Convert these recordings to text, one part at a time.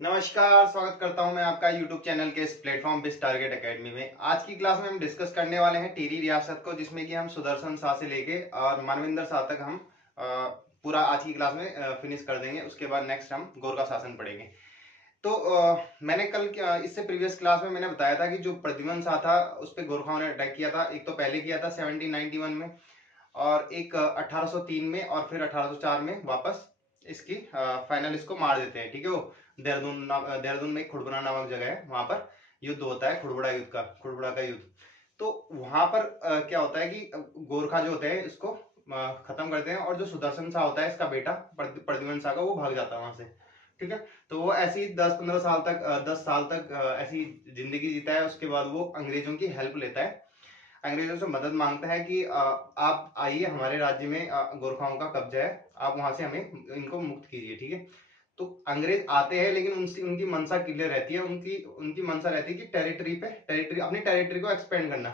नमस्कार, स्वागत करता हूं मैं आपका YouTube चैनल के इस प्लेटफॉर्म बिस टारगेट एकेडमी में। आज की क्लास में हम डिस्कस करने वाले हैं टिहरी रियासत को, जिसमें कि हम सुदर्शन शाह से लेके और मानवेंद्र शाह तक हम पूरा आज की क्लास में फिनिश कर देंगे। उसके बाद नेक्स्ट हम गोरखा शासन पढ़ेंगे। तो मैंने कल इससे प्रीवियस क्लास में मैंने बताया था कि जो प्रद्युम्न शाह था उस पर गोरखाओं ने अटैक किया था। एक तो पहले किया था 1791 में, और एक 1803 में, और फिर 1804 में वापस इसकी फाइनल इसको मार देते हैं। ठीक है, वो देहरादून में खुड़बुड़ा नामक जगह है, वहां पर युद्ध होता है, खुड़बुड़ा का युद्ध। तो वहां पर क्या होता है कि गोरखा जो होते हैं इसको खत्म करते हैं, और जो सुदर्शन शाह होता है इसका बेटा प्रद्युम्न शाह का, वो भाग जाता है वहां से। ठीक है, तो वो ऐसी 10-15 साल तक 10 साल तक ऐसी जिंदगी जीता है। उसके बाद वो अंग्रेजों की हेल्प लेता है, अंग्रेजों से मदद मांगता है कि आप आइए, हमारे राज्य में गोरखाओं का कब्जा है, आप वहां से हमें इनको मुक्त कीजिए। ठीक है, तो अंग्रेज आते हैं, लेकिन उनकी उनकी मनसा क्लियर रहती है। उनकी उनकी मनसा रहती है कि टेरिटरी अपनी टेरिटरी को एक्सपेंड करना।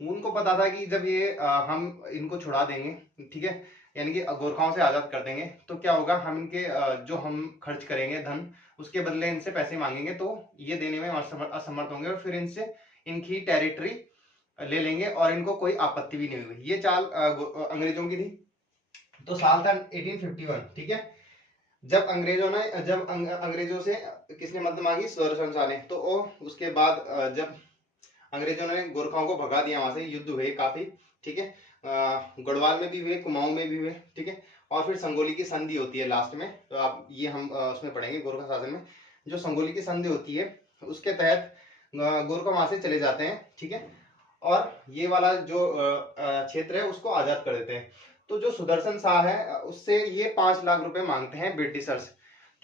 उनको पता था कि जब ये हम इनको छुड़ा देंगे, ठीक है, यानी कि गोरखाओं से आजाद कर देंगे, तो क्या होगा, हम इनके जो हम खर्च करेंगे धन, उसके बदले इनसे पैसे मांगेंगे, तो ये देने में असमर्थ होंगे, और फिर इनसे इनकी टेरिटरी ले लेंगे और इनको कोई आपत्ति भी नहीं हुई। ये चाल अंग्रेजों की थी। तो साल था 1851। ठीक है, जब अंग्रेजों से किसने मदद मांगी, सुदर्शन शाह ने। तो उसके बाद जब अंग्रेजों ने गोरखाओं को भगा दिया वहां से, युद्ध हुए काफी। ठीक है, गढ़वाल में भी हुए, कुमाऊं में भी हुए। ठीक है, और फिर संगोली की संधि होती है लास्ट में, तो आप ये हम उसमें पढ़ेंगे गोरखा शासन में। जो संगोली की संधि होती है उसके तहत गोरखा वहां से चले जाते हैं। ठीक है, और ये वाला जो क्षेत्र है उसको आजाद कर देते हैं। तो जो सुदर्शन शाह है उससे ये 5 लाख रुपए मांगते हैं ब्रिटिशर्स,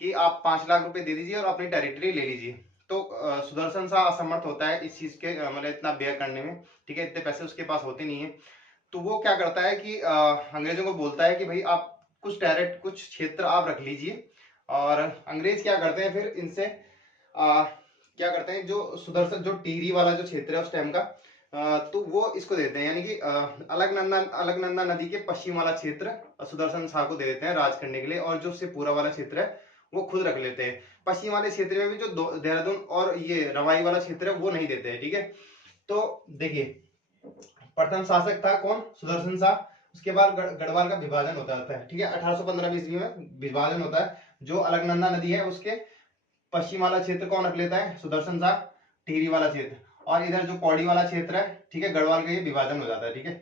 कि आप 5 लाख रुपए दे दीजिए और अपनी टेरिटरी ले लीजिए। तो सुदर्शन शाह असमर्थ होता है इस चीज के मतलब इतना व्यय करने में। ठीक है, इतने पैसे उसके पास होते नहीं है। तो वो क्या करता है कि अंग्रेजों को बोलता है कि भाई आप कुछ क्षेत्र आप रख लीजिए। और अंग्रेज क्या करते हैं फिर इनसे क्या करते हैं, जो सुदर्शन जो टिहरी वाला जो क्षेत्र है उस टाइम का, तो वो इसको देते हैं, यानी कि अलकनंदा नदी के पश्चिम वाला क्षेत्र सुदर्शन शाह को दे देते हैं राज करने के लिए, और जो उससे पूरा वाला क्षेत्र है वो खुद रख लेते हैं। पश्चिम वाले क्षेत्र में भी जो देहरादून और ये रवाई वाला क्षेत्र है वो नहीं देते हैं। ठीक है, तो देखिए, प्रथम शासक था कौन, सुदर्शन शाह। उसके बाद गढ़वाल का विभाजन होता है। ठीक है, 1815 ईस्वी में विभाजन होता है। जो अलकनंदा नदी है उसके पश्चिम वाला क्षेत्र कौन रख लेता है, सुदर्शन शाह, टिहरी वाला क्षेत्र। और इधर जो पौड़ी वाला क्षेत्र है, ठीक है, गढ़वाल का ये विभाजन हो जाता है। ठीक है,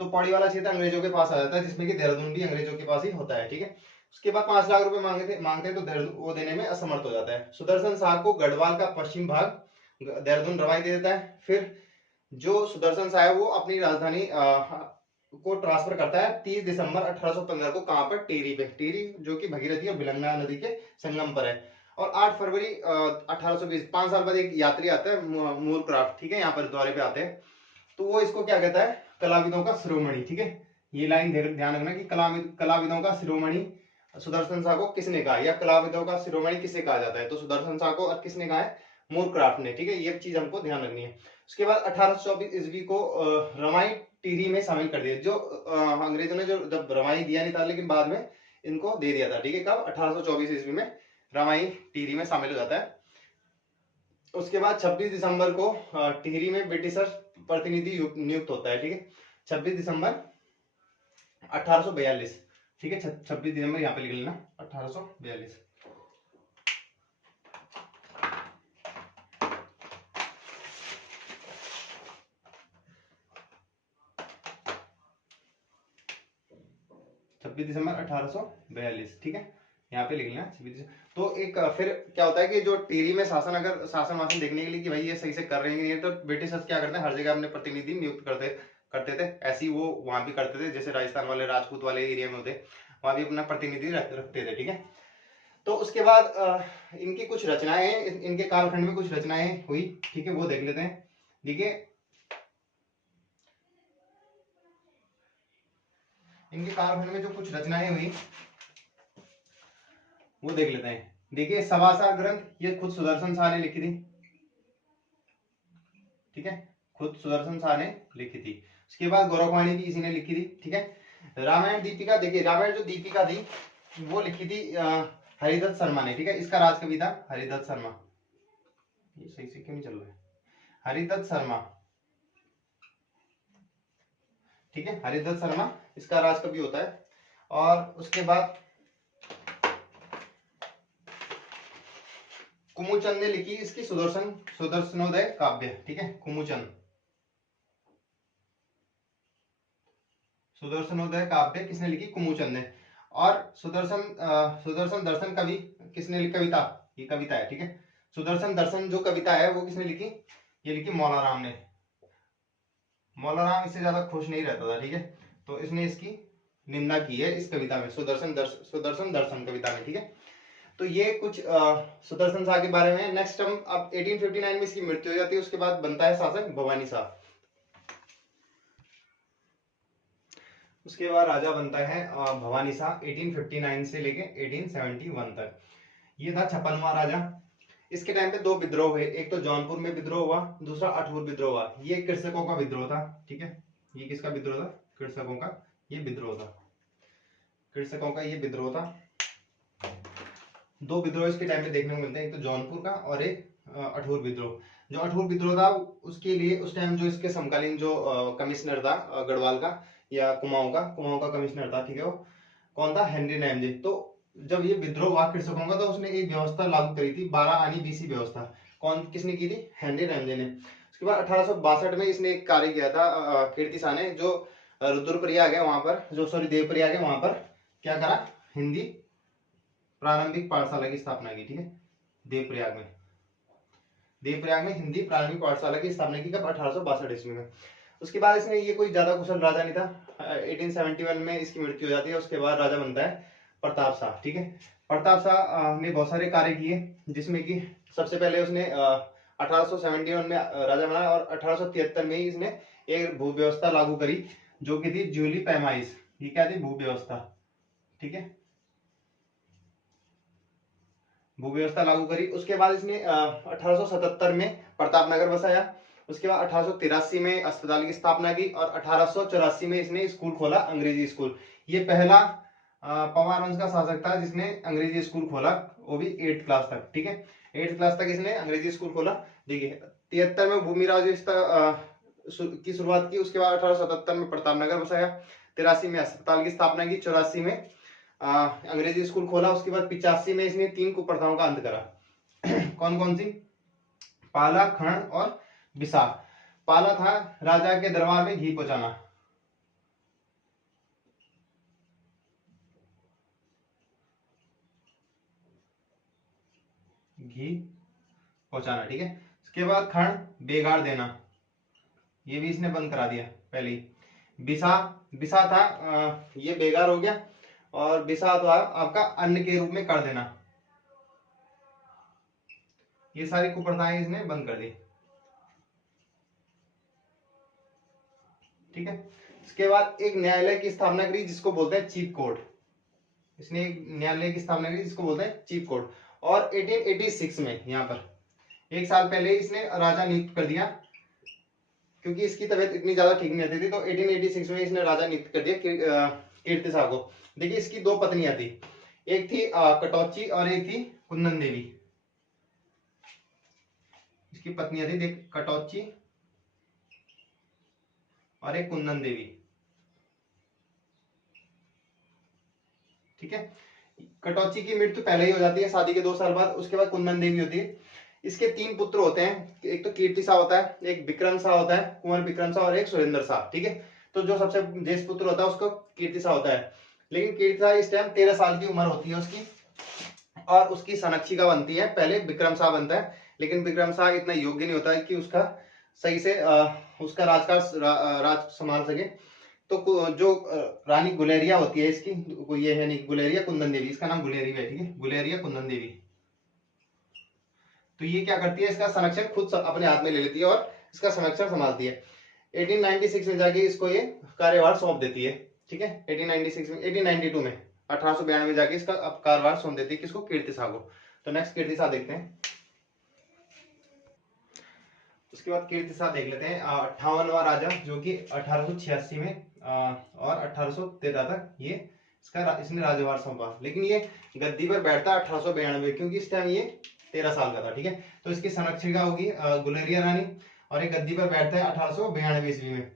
तो पौड़ी वाला क्षेत्र अंग्रेजों के पास आ जाता है, जिसमें कि देहरादून भी अंग्रेजों के पास ही होता है। ठीक है, उसके बाद 5 लाख रुपए मांगते हैं, तो देहरादून वो देने में असमर्थ हो जाता है। सुदर्शन शाह को गढ़वाल का पश्चिम भाग देहरादून रवाई दे देता है। फिर जो सुदर्शन शाह है वो अपनी राजधानी को ट्रांसफर करता है 30 दिसंबर 1815 को। कहां पर, टिहरी पे। टिहरी जो कि भगीरथी और भिलंगना नदी के संगम पर है। और 8 फरवरी 1820, 5 साल बाद एक यात्री आता है, मूरक्राफ्ट। ठीक है, यहाँ पर दौरे पे आते हैं, तो वो इसको क्या कहता है, कलाविदों का शिरोमणि। ठीक है, ये लाइन ध्यान रखना कि कलाविदों का शिरोमणि सुदर्शन शाह को किसने कहा, या कलाविदों का शिरोमणि किसे कहा जाता है, तो सुदर्शन शाह को, और किसने कहा है, मूरक्राफ्ट ने। ठीक है, ये चीज हमको ध्यान रखनी है। उसके बाद 1824 ईस्वी को रवाई टिहरी में शामिल कर दिया। जो अंग्रेजों ने जो जब रवाई दिया नहीं था, लेकिन बाद में इनको दे दिया था। ठीक है, कब, 1824 ईस्वी में रवाई टिहरी में शामिल हो जाता है। उसके बाद 26 दिसंबर को टिहरी में ब्रिटिशर्स प्रतिनिधि नियुक्त होता है। ठीक है, 26 दिसंबर 1842। ठीक है, 26 दिसंबर यहाँ पे लिख लेना, 1842। 26 दिसंबर 1842। ठीक है, यहाँ पे लिख लेना 26 दिसंबर। तो एक फिर क्या होता है कि जो टिहरी में शासन वासन देखने के लिए कि भाई ये सही से कर रहे हैं कि नहीं, तो ब्रिटिशर्स क्या करते हैं, हर जगह अपने प्रतिनिधि नियुक्त करते थे। ऐसे ही वो वहां भी करते थे, जैसे राजस्थान वाले राजपूत वाले एरिया में होते, वहां भी अपना प्रतिनिधि रखते थे। ठीक है, तो उसके बाद इनकी कुछ रचनाएं, इनके कालखंड में कुछ रचनाएं हुई। ठीक है, वो देख लेते हैं। देखिए, इनके कालखंड में जो कुछ रचनाएं हुई वो देख लेते हैं। देखिए, सभासा ग्रंथ, ये खुद सुदर्शन शाह ने लिखी थी। ठीक है, खुद सुदर्शन शाह ने लिखी थी। उसके बाद गौरववाणी भी इसी ने लिखी थी। ठीक है, रामायण दीपिका, देखिए रामायण जो दीपिका थी वो लिखी थी हरिदत्त शर्मा ने, ठीक है, इसका राज कवि था हरिदत्त शर्मा। ये सही से क्यों नहीं चल रहा है? हरिदत्त शर्मा, ठीक है, हरिदत्त शर्मा इसका राज कवि होता है। और उसके बाद कुमुचंद ने लिखी इसकी सुदर्शनोदय काव्य, ठीक है, कुमुचंद, सुदर्शनोदय काव्य किसने लिखी? कुमुचंद ने। और सुदर्शन दर्शन कवि किसने लिखी? कविता, ये कविता है, ठीक है, सुदर्शन दर्शन जो कविता है वो किसने लिखी? ये लिखी मौला राम ने। मौला राम इससे ज्यादा खुश नहीं रहता था, ठीक है, तो इसने इसकी निंदा की है इस कविता में, सुदर्शन दर्शन कविता में, ठीक है। तो ये कुछ सुदर्शन शाह के बारे में। नेक्स्ट हम अब 1859 में इसकी मृत्यु हो जाती है। उसके बाद बनता है शासक भवानी शाह। उसके बाद राजा बनता है भवानी शाह 1859 से लेके 1871 तक। ये था 56वां राजा। इसके टाइम पे दो विद्रोह हुए, एक तो जौनपुर में विद्रोह हुआ, दूसरा अठहूर विद्रोह हुआ। ये कृषकों का विद्रोह था, ठीक है, ये किसका विद्रोह था? कृषकों का ये विद्रोह था, कृषकों का ये विद्रोह था। दो विद्रोह इसके टाइम पे देखने को मिलते हैं, एक तो जौनपुर का और एक अठहूर विद्रोह। जो अठहूर विद्रोह था उसके लिए उस टाइम जो इसके समकालीन जो कमिश्नर था गढ़वाल का या कुमाऊं का कमिश्नर था, ठीक है, वो कौन था? हेनरी नैमजे। तो जब ये विद्रोह हुआ कृषकों का तो उसने एक व्यवस्था लागू करी थी, 12 आनी बीसी व्यवस्था। किसने की थी? हेनरी नैमजे ने। उसके बाद 1862 में इसने एक कार्य किया था कीर्ति शाह ने, जो रुद्रप्रयाग है वहां पर, जो सॉरी देवप्रयाग है वहां पर क्या करा? हिंदी प्रारंभिक पाठशाला की स्थापना की, ठीक है, देवप्रयाग में हिंदी प्रारंभिक पाठशाला की स्थापना की। कब? 1862 ईस्वी में। उसके बाद इसने, ये कोई ज्यादा कुशल राजा नहीं था, 1871 में इसकी मृत्यु हो जाती है। उसके बाद राजा बनता है प्रताप शाह, ठीक है। प्रताप शाह ने बहुत सारे कार्य किए, जिसमें कि सबसे पहले उसने 1871 में राजा बना और 1873 में ही इसने एक भू व्यवस्था लागू करी, जो कि थी ज्यूली पैमाइश। ये क्या थी? भू व्यवस्था, ठीक है, भू व्यवस्था लागू करी। उसके बाद इसने 1877 में प्रतापनगर बसाया। उसके बाद 1883 में अस्पताल की स्थापना की और 1884 में इसने स्कूल खोला, अंग्रेजी स्कूल। ये पहला पवार वंश का शासक था जिसने अंग्रेजी स्कूल खोला, वो भी 8th क्लास तक, ठीक है, 8th क्लास तक इसने अंग्रेजी स्कूल खोला। देखिए 73 में भूमिराज की शुरुआत की। उसके बाद 1877 में प्रतापनगर बसाया, 83 में अस्पताल की स्थापना की, 84 में अंग्रेजी स्कूल खोला। उसके बाद 85 में इसने 3 कुप्रथाओं का अंत करा। कौन कौन सी? पाला, खण और बिसा। पाला था राजा के दरबार में घी पहुंचाना, ठीक है। उसके बाद खण, बेगार देना, ये भी इसने बंद करा दिया पहले ही। बिसा था ये बेगार हो गया, और बिसा था आपका अन्न के रूप में कर देना। ये सारी कुप्रथाएं इसने बंद कर दी, ठीक है। इसके बाद एक न्यायालय की स्थापना करी जिसको बोलते हैं चीफ कोर्ट। इसने एक न्यायालय की स्थापना करी जिसको बोलते हैं चीफ कोर्ट। और 1886 में, यहाँ पर एक साल पहले इसने राजा नियुक्त कर दिया, क्योंकि इसकी तबीयत इतनी ज्यादा ठीक नहीं रहती थी, तो 1886 में इसने राजा नियुक्त कर दिया कीर्ति शाह को। देखिए इसकी 2 पत्नियां थी, एक थी कटौची और एक थी कुंदन देवी। इसकी पत्नियां थी, देख, कटौची और एक कुंदन देवी, ठीक है। कटौची की मृत्यु पहले ही हो जाती है शादी के 2 साल बाद। उसके बाद कुंदन देवी होती है। इसके 3 पुत्र होते हैं, एक तो कीर्ति शाह होता है, एक विक्रम शाह होता है, कुंवर विक्रम शाह, और एक सुरेंद्र शाह, ठीक है। तो जो सबसे ज्येष्ठ पुत्र होता है उसको कीर्ति शाह होता है। लेकिन कीर्ति शाह इस टाइम 13 साल की उम्र होती है उसकी, और उसकी सनक्षिका बनती है, पहले विक्रम शाह बनता है। लेकिन विक्रम शाह इतना योग्य नहीं होता है कि उसका सही से उसका राज संभाल सके। तो जो रानी गुलेरिया होती है इसकी, ये है नहीं गुलेरिया, कुंदन देवी, इसका नाम गुलेरिया है, ठीक है, गुलेरिया कुंदन देवी। तो ये क्या करती है? इसका संरक्षण खुद अपने हाथ में ले लेती है और इसका संरक्षण संभालती है। 1896 में जाके इसको ये कार्यभार सौंप देती है, ठीक है। 1892 में 1892 में जाके इसका अब कार्यभार सौंप देती है किसको? कीर्ति शाह को। तो नेक्स्ट कीर्ति शाह देखते हैं। उसके बाद कीर्ति शाह देख लेते हैं, 58वां राजा, जो कि 1886 में और 1813 तक ये इसने राज्यभार सौंपा। लेकिन ये गद्दी पर बैठता 1892, क्योंकि इस टाइम ये 13 साल का था, ठीक है। तो इसकी संरक्षिका होगी गुलेरिया रानी, और एक गद्दी पर बैठता है 1892 ईस्वी में।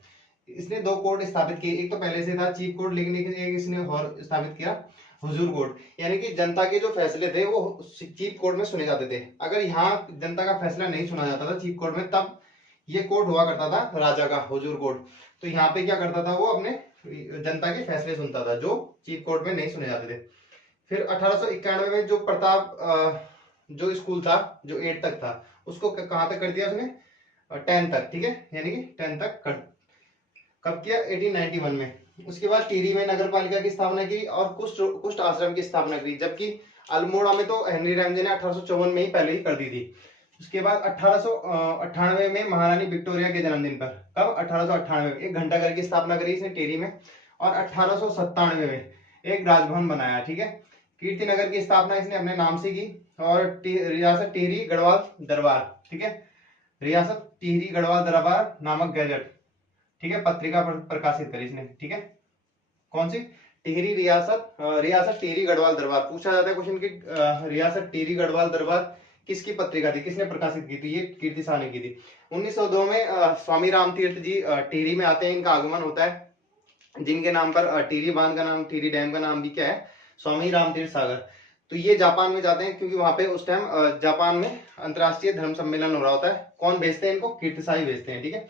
इसने 2 कोर्ट स्थापित किए, एक तो पहले से था चीफ कोर्ट, लेकिन एक इसने और स्थापित किया हुजूर कोर्ट, यानी कि जनता के जो फैसले थे वो चीफ कोर्ट में सुने जाते थे। अगर यहाँ जनता का फैसला नहीं सुना जाता था चीफ कोर्ट में, तब ये कोर्ट हुआ करता था राजा का, हुजूर कोर्ट। तो यहाँ पे क्या करता था वो, अपने जनता के फैसले सुनता था जो चीफ कोर्ट में नहीं सुने जाते थे। फिर 1891 में जो प्रताप जो स्कूल था जो 8 तक था, उसको कहाँ तक कर दिया उसने, 10 तक, ठीक है, यानी कि 10 तक कर, कब किया, 1891 में। उसके बाद टिहरी में नगर पालिका की स्थापना की और कुष्ठ आश्रम की स्थापना की, जबकि अल्मोड़ा में तो हेनरी रैमजे ने 1854 में ही पहले ही कर दी थी। उसके बाद 1898 में महारानी विक्टोरिया के जन्मदिन पर, कब, 1898 में, एक घंटाघर की स्थापना करी इसने टिहरी में। और 1897 में एक राजभवन बनाया, ठीक है। कीर्ति नगर की स्थापना इसने अपने नाम से की। और रियासत टिहरी गढ़वाल दरबार, ठीक है, रियासत टिहरी गढ़वाल दरबार नामक गैजेट, ठीक है, पत्रिका प्रकाशित करी इसने, ठीक है। कौन सी, टिहरी रियासत टिहरी गढ़वाल दरबार। पूछा जाता है क्वेश्चन की रियासत टिहरी गढ़वाल दरबार किसकी पत्रिका थी, किसने प्रकाशित की थी, ये कीर्ति शाह ने की थी। 1902 में स्वामी राम तीर्थ जी टिहरी में आते हैं, इनका आगमन होता है, जिनके नाम पर टिहरी बांध का नाम, टिहरी डैम का नाम भी क्या है, स्वामी राम तीर्थ सागर। तो ये जापान में जाते हैं, क्योंकि वहां पे उस टाइम जापान में अंतरराष्ट्रीय धर्म सम्मेलन हो रहा होता है। कौन भेजते हैं इनको, कीर्ति शाह ही भेजते हैं, ठीक है।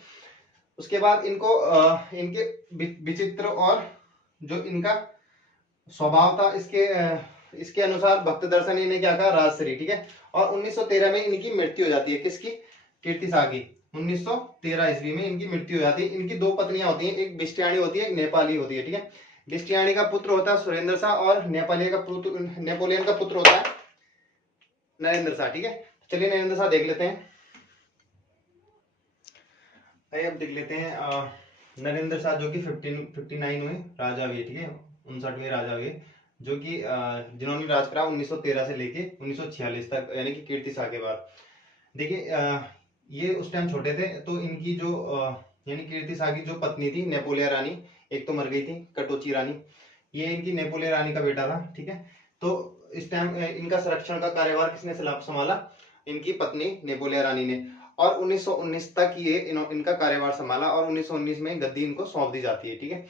उसके बाद इनको इनके विचित्र और जो इनका स्वभाव था, इसके अनुसार भक्त दर्शन इन्हें क्या कहा, राजश्री, ठीक है। और 1913 में इनकी मृत्यु हो जाती है, किसकी, कीर्ति शाह की। 1913 ईस्वी में इनकी मृत्यु हो जाती है। इनकी 2 पत्नियां होती हैं, एक बिस्टियाणी होती है, एक नेपाली होती है, ठीक है। बिस्टियाणी का पुत्र होता है सुरेंद्र शाह, और नेपोलियन का पुत्र होता है नरेंद्र शाह, ठीक है। चलिए नरेंद्र शाह देख लेते हैं। अब देख लेते हैं नरेंद्र शाह, जो कि 59 हुए राजा हुए, ठीक है, 59वें राजा हुए, जो कि जिन्होंने राज करा 1913 से लेके 1946 तक, यानी कि कीर्ति शाह के बाद। देखिए ये उस टाइम छोटे थे, तो इनकी जो यानी कीर्ति शाह की जो पत्नी थी नेपोलिया रानी, एक तो मर गई थी, कटोची रानी, ये इनकी नेपोलिया रानी का बेटा था, ठीक है। तो इस टाइम इनका संरक्षण का कार्यभार किसने संभाला, इनकी पत्नी नेपोलिया रानी ने। और 1919 तक ये इनका कार्यभार संभाला, और 1919 में गद्दी इनको सौंप दी जाती है, ठीक है।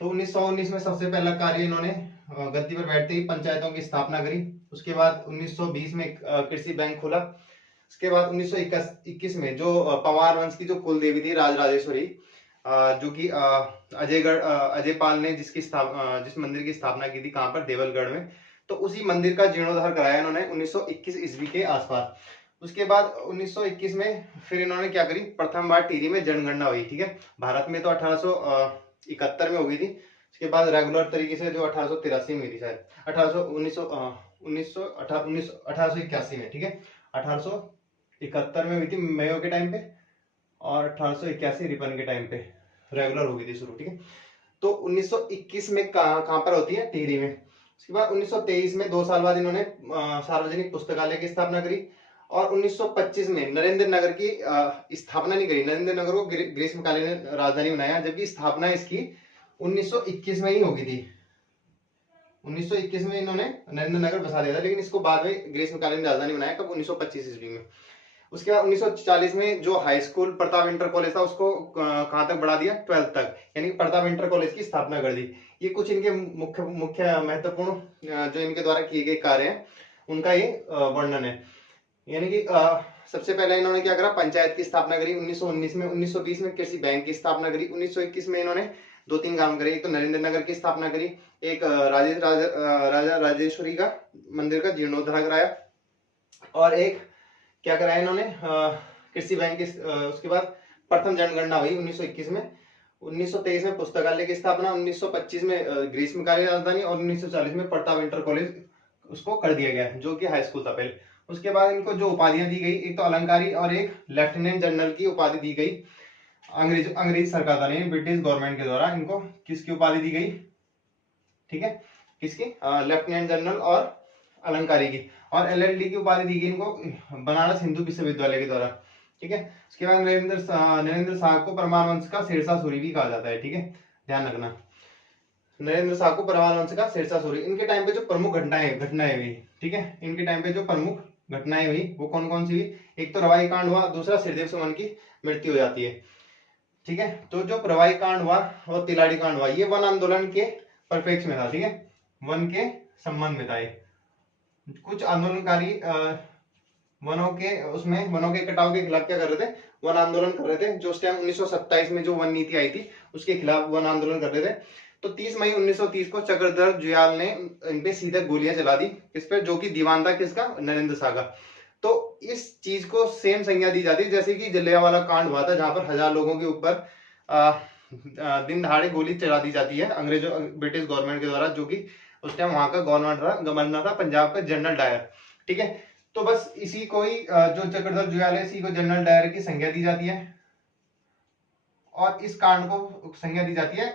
तो 1919 में सबसे पहला कार्य इन्होंने गद्दी पर बैठते ही पंचायतों की स्थापना करी। उसके बाद 1920 में कृषि बैंक खोला। उसके बाद 1921 में जो पवार वंश की जो कुल देवी थी राजराजेश्वरी, जो कि अजयपाल ने जिस मंदिर की स्थापना की थी, कहां पर, देवलगढ़ में। तो उसी मंदिर का जीर्णोद्धार कराया इन्होंने 1921 ईस्वी के आसपास। उसके बाद 1921 में फिर इन्होंने क्या करी, प्रथम बार टिहरी में जनगणना हुई, ठीक है। भारत में तो 1871 में हो गई थी। उसके बाद रेगुलर तरीके से जो 1883 में हुई थी, शायद 1881 में, ठीक है। 1871 में हुई थी मेयो के टाइम पे, और 1881 रिपन के टाइम पे रेगुलर हो गई थी शुरू, ठीक है। तो 1921 में कहां पर होती है, टिहरी में। उसके बाद 1923 में 2 साल बाद इन्होंने सार्वजनिक पुस्तकालय की स्थापना करी। और 1925 में नरेंद्र नगर की स्थापना नहीं करी, नरेंद्र नगर को ग्रीष्मकालीन राजधानी बनाया, जबकि स्थापना इसकी 1921 में ही होगी थी। 1921 में इन्होंने नरेंद्र नगर बसा दिया था, लेकिन इसको बाद में ग्रीष्मकालीन राजधानी बनाया, कब, 1925 ईस्वी में। उसके बाद 1940 में जो high school Pratap inter college था, उसको कहां तक बढ़ा दिया, 12th तक, यानी प्रताप इंटर कॉलेज की स्थापना कर दी। ये कुछ इनके मुख्य महत्वपूर्ण जो इनके द्वारा किए गए कार्य हैं, उनका ये वर्णन है। यानी कि सबसे पहले इन्होंने क्या करा, पंचायत की स्थापना करी 1919 में। 1920 में कृषि बैंक की स्थापना करी। 1921 में इन्होंने 2-3 काम करे, एक तो नरेंद्र नगर की स्थापना करी, एक राजा राजेश्वरी का मंदिर का जीर्णोद्धार कराया, और एक क्या कराया इन्होंने, कृषि बैंक की। उसके बाद प्रथम जनगणना हुई 1921 में। 1923 में पुस्तकालय की स्थापना, 1925 में ग्रीष्मकालीन राजधानी, और 1940 में प्रताप इंटर कॉलेज उसको कर दिया गया, जो कि हाई स्कूल था पहले। उसके बाद इनको जो उपाधियां दी गई, एक तो अलंकारी और एक लेफ्टिनेंट जनरल की उपाधि दी गई अंग्रेज सरकार द्वारा, ब्रिटिश गवर्नमेंट के द्वारा इनको किसकी उपाधि दी गई, ठीक है, किसकी, लेफ्टिनेंट जनरल और अलंकारी की। और LLD की उपाधि दी गई इनको बनारस हिंदू विश्वविद्यालय के द्वारा, ठीक है। उसके बाद नरेंद्र शाह को परमार वंश का शेरशाह सूरी भी कहा जाता है, ठीक है, ध्यान रखना। नरेंद्र शाह को परवान वंश का शेरशाह सूरी। इनके टाइम पे जो प्रमुख घटनाएं हुई, ठीक है, इनके टाइम पे जो प्रमुख घटनाएं हुई वो कौन कौन सी हुई? एक तो रवाई कांड हुआ, दूसरा श्रीदेव सुमन की मृत्यु हो जाती है, ठीक है। तो जो रवाई कांड हुआ और तिलाड़ी कांड हुआ, ये वन आंदोलन के परिप्रेक्ष्य में था, ठीक है, वन के संबंध में था। कुछ आंदोलनकारी वनों के कटाव के खिलाफ क्या कर रहे थे? वन आंदोलन कर रहे थे। जो उस टाइम 1927 में जो वन नीति आई थी उसके खिलाफ वन आंदोलन कर रहे थे। तो 30 मई 1930 को चक्रधर जुयाल ने इन पे सीधे गोलियां चला दी, किस पे? जो कि दीवान था किसका? नरेंद्र शाह का। तो इस चीज को सेम संज्ञा दी जाती है जैसे कि जलियांवाला कांड हुआ था, जहां पर 1000 लोगों के ऊपर दिन दहाड़े गोली चला दी जाती है अंग्रेजों ब्रिटिश गवर्नमेंट के द्वारा, जो कि उस टाइम वहां का गवर्नर था पंजाब का जनरल डायर, ठीक है। तो बस इसी को ही जो चक्रधर जुयाल है, इसी को जनरल डायर की संज्ञा दी जाती है और इस कांड को संज्ञा दी जाती है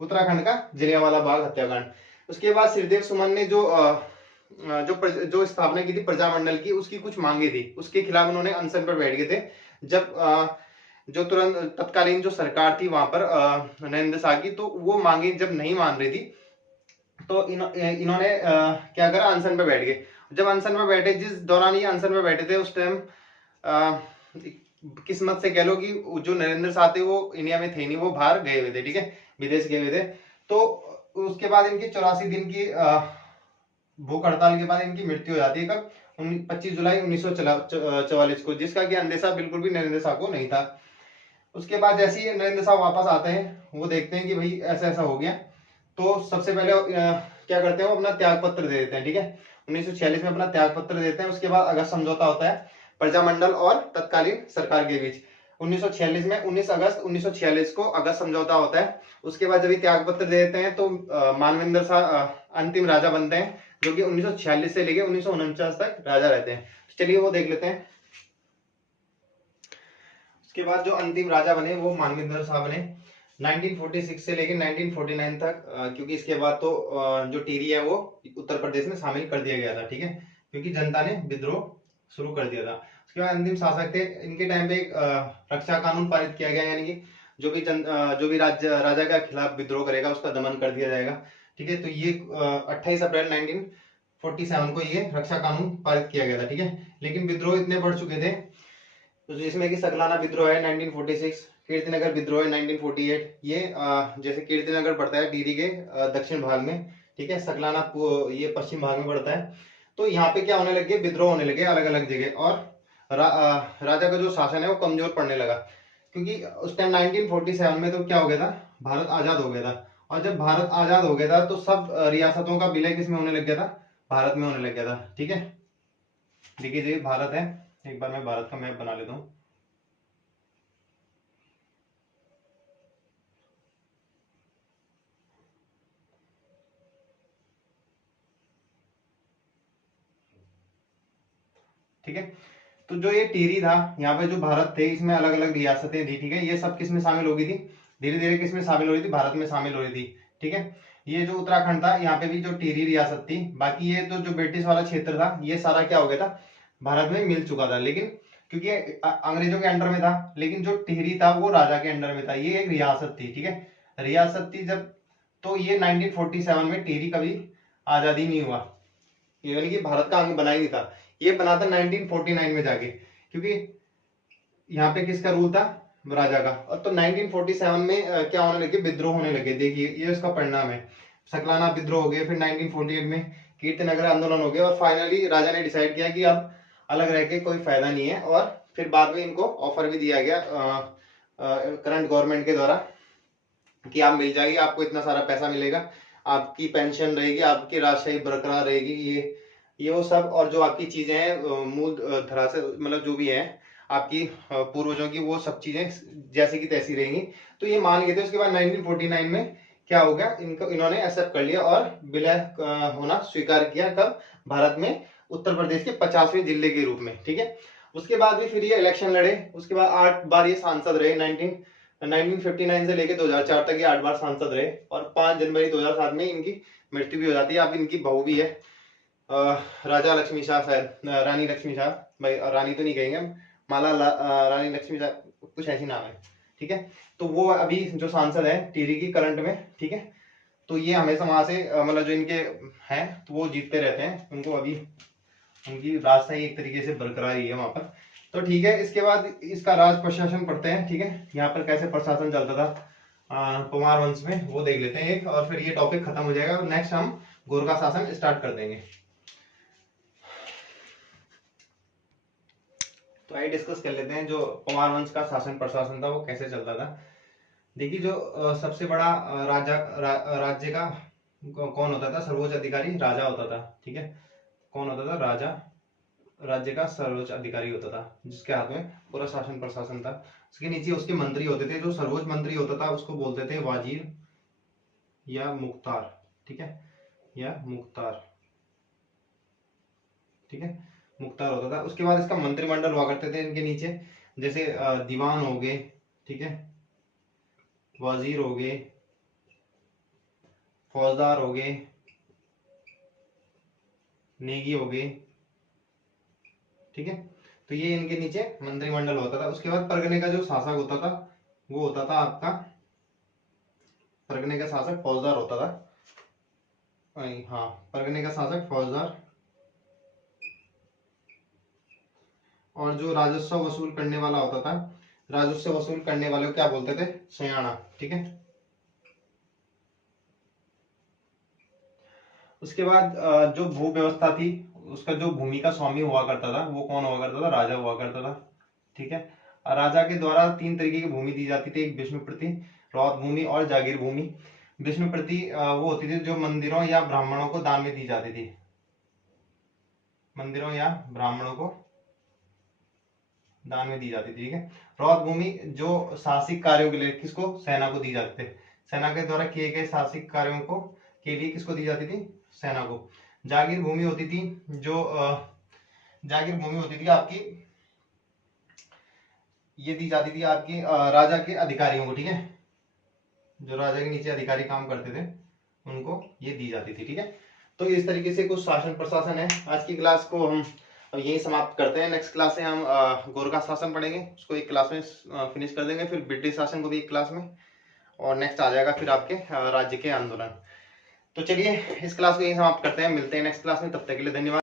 उत्तराखंड का जलियांवाला बाग हत्याकांड। उसके बाद श्रीदेव सुमन ने जो स्थापना की थी प्रजामंडल की, उसकी कुछ मांगे थी, उसके खिलाफ उन्होंने अनशन पर बैठ गए थे। जब जो तुरंत तत्कालीन जो सरकार थी वहां पर नरेंद्र शाह की, तो वो मांगे जब नहीं मान रही थी तो इन्होंने क्या करा? अनशन पर बैठ गए। जब अनशन पर बैठे, जिस दौरान ये अनशन पर बैठे थे, उस टाइम किस्मत से कह लो कि जो नरेंद्र शाह थे वो इंडिया में थे नहीं, वो बाहर गए हुए थे, ठीक है, विदेश गए हुए थे। तो उसके बाद इनकी 84 दिन की भूख हड़ताल के बाद इनकी मृत्यु हो जाती है। कब? 25 जुलाई 1944 को, जिसका कि अंदेशा बिल्कुल भी नरेंद्र शाह को नहीं था। उसके बाद जैसे ही नरेंद्र शाह वापस आते हैं, वो देखते हैं कि भाई ऐसा ऐसा हो गया, तो सबसे पहले क्या करते हैं? वो अपना त्याग पत्र दे देते हैं, ठीक है, 1946 में अपना त्याग पत्र देते हैं। उसके बाद अगस्त समझौता होता है प्रजामंडल और तत्कालीन सरकार के बीच 1946 में। 19 अगस्त 1946 को अगस्त समझौता होता है। उसके बाद जब ये त्याग पत्र दे देते हैं तो मानवेंद्र शाह अंतिम राजा बनते हैं, जो कि 1946 से लेके 1949 तक राजा रहते हैं। चलिए वो देख लेते हैं। उसके बाद जो अंतिम राजा बने वो मानवेंद्र शाह बने 1946 से लेके 1949 तक, क्योंकि इसके बाद तो जो टिहरी है वो उत्तर प्रदेश में शामिल कर दिया गया था, ठीक है, क्योंकि जनता ने विद्रोह शुरू कर दिया था। उसके बाद अंतिम शासक थे, इनके टाइम पे एक रक्षा कानून पारित किया गया, यानी कि जो भी राजा का खिलाफ विद्रोह करेगा उसका दमन कर दिया जाएगा, ठीक है। तो ये 28 अप्रैल 1947 को ये रक्षा कानून पारित किया गया था, ठीक है। लेकिन विद्रोह इतने बढ़ चुके थे, तो जिसमें कि सकलाना विद्रोह है 1946, कीर्तिनगर विद्रोह है 1948। ये जैसे कीर्तिनगर पड़ता है टिहरी के दक्षिण भाग में, ठीक है, सकलाना ये पश्चिम भाग में पड़ता है। तो यहाँ पे क्या होने लगे? विद्रोह होने लगे अलग अलग जगह, और राजा का जो शासन है वो कमजोर पड़ने लगा, क्योंकि उस टाइम 1947 में तो क्या हो गया था? भारत आजाद हो गया था। और जब भारत आजाद हो गया था तो सब रियासतों का विलय किसमें होने लग गया था? भारत में होने लग गया था, ठीक है। देखिए ये भारत है, एक बार मैं भारत का मैप बना लेता हूँ। ठीक है, तो जो ये टिहरी था, यहाँ पे जो भारत थे, इसमें अलग अलग रियासतें थी, ठीक है। ये सब किसमें शामिल हो गई थी? धीरे धीरे किसमें शामिल हो रही थी? भारत में शामिल हो रही थी, ठीक है। ये जो उत्तराखंड था, यहाँ पे भी जो टिहरी रियासत थी, बाकी ये तो जो ब्रिटिश वाला क्षेत्र था, ये सारा क्या हो गया था? भारत में मिल चुका था। लेकिन क्योंकि अंग्रेजों के अंडर में था, लेकिन जो टिहरी था वो राजा के अंडर में था, ये एक रियासत थी, ठीक है, रियासत थी। जब तो ये 1947 में टिहरी कभी आजादी नहीं हुआ, यानी कि भारत का अंग बना ही नहीं था। ये बना था 1949 में जाके, क्योंकि यहाँ पे किसका रूल था? राजा का। और तो 1947 में क्या होने लगे? विद्रोह होने लगे। देखिए ये उसका परिणाम है, सकलाना विद्रोह हो गए, फिर 1948 में कीर्तिनगर आंदोलन हो गया, और फाइनली राजा ने डिसाइड किया कि अब अलग रह के कोई फायदा नहीं है। और फिर बाद में इनको ऑफर भी दिया गया करंट गवर्नमेंट के द्वारा कि आप मिल जाएगी, आपको इतना सारा पैसा मिलेगा, आपकी पेंशन रहेगी, आपकी राजशाही बरकरार रहेगी, ये वो सब, और जो आपकी चीजें हैं मूल धरा से, मतलब जो भी है आपकी पूर्वजों की, वो सब चीजें जैसे की तैसी रहेंगी। तो ये मान गए थे। उसके बाद 1949 में क्या हो गया? इन्होंने एक्सेप्ट कर लिया और विलय होना स्वीकार किया। कब? भारत में उत्तर प्रदेश के 50वें जिले के रूप में, ठीक है। उसके बाद भी फिर ये इलेक्शन लड़े। उसके बाद 8 बार ये सांसद रहे, 1959 से लेकर 2004 तक ये 8 बार सांसद रहे, और 5 जनवरी 2007 में इनकी मृत्यु भी हो जाती है। अब इनकी बहू भी है राजा लक्ष्मी शाह, शायद रानी लक्ष्मी शाह, भाई रानी तो नहीं कहेंगे हम, रानी लक्ष्मी शाह कुछ ऐसी नाम है, ठीक है। तो वो अभी जो सांसद है टिहरी की करंट में, ठीक है। तो ये हमेशा वहां से मतलब जो इनके हैं तो वो जीतते रहते हैं, उनको अभी उनकी राजशाही ही एक तरीके से बरकरार ही है वहां पर। तो ठीक है, इसके बाद इसका राज प्रशासन पढ़ते हैं। ठीक है, यहाँ पर कैसे प्रशासन चलता था परमार वंश में, वो देख लेते हैं एक, और फिर ये टॉपिक खत्म हो जाएगा। नेक्स्ट हम गोरखा शासन स्टार्ट कर देंगे। तो आइए डिस्कस कर लेते हैं जो परमार वंश का शासन प्रशासन था वो कैसे चलता था। देखिए, जो सबसे बड़ा राज्य का कौन होता था, सर्वोच्च अधिकारी राजा होता था। ठीक है, कौन होता था, राजा राज्य का सर्वोच्च अधिकारी होता था, जिसके हाथ में पूरा शासन प्रशासन था। उसके नीचे उसके मंत्री होते थे, जो सर्वोच्च मंत्री होता था उसको बोलते थे वाजीर या मुख्तार। ठीक है, या मुख्तार। ठीक है, मुख्तार होता था। उसके बाद इसका मंत्रिमंडल हुआ करते थे इनके नीचे, जैसे दीवान हो गए, ठीक है, वजीर हो गए, फौजदार हो गए, नेगी हो गए। ठीक है, तो ये इनके नीचे मंत्रिमंडल होता था। उसके बाद परगने का जो शासक होता था वो होता था आपका, परगने का शासक फौजदार होता था। हाँ, परगने का शासक फौजदार। और जो राजस्व वसूल करने वाला होता था, राजस्व वसूल करने वाले को क्या बोलते थे, सयाना। ठीक है, उसके बाद जो भू व्यवस्था थी, उसका जो भूमि का स्वामी हुआ करता था वो कौन हुआ करता था, राजा हुआ करता था। ठीक है, राजा के द्वारा 3 तरीके की भूमि दी जाती थी, एक विष्णु प्रति, रौत भूमि और जागीर भूमि। विष्णु प्रति वो होती थी जो मंदिरों या ब्राह्मणों को दान में दी जाती थी, मंदिरों या ब्राह्मणों को दान में दी जाती थी। ठीक है, रौत भूमि जो साहसिक कार्यों के लिए किसको, सेना को दी जाती थी, सेना के द्वारा किए गए साहसिक कार्यों को के लिए किसको दी जाती थी, सेना को। जागीर भूमि होती थी जो जागीर भूमि होती थी आपकी, ये दी जाती थी आपकी राजा के अधिकारियों को। ठीक है, जो राजा के नीचे अधिकारी काम करते थे उनको ये दी जाती थी। ठीक है, तो इस तरीके से कुछ शासन प्रशासन है। आज की क्लास को हम अब यही समाप्त करते हैं। नेक्स्ट क्लास से हम गोरखा शासन पढ़ेंगे, उसको एक क्लास में फिनिश कर देंगे, फिर ब्रिटिश शासन को भी एक क्लास में, और नेक्स्ट आ जाएगा फिर आपके राज्य के आंदोलन। तो चलिए इस क्लास को यही समाप्त करते हैं, मिलते हैं नेक्स्ट क्लास में, तब तक के लिए धन्यवाद।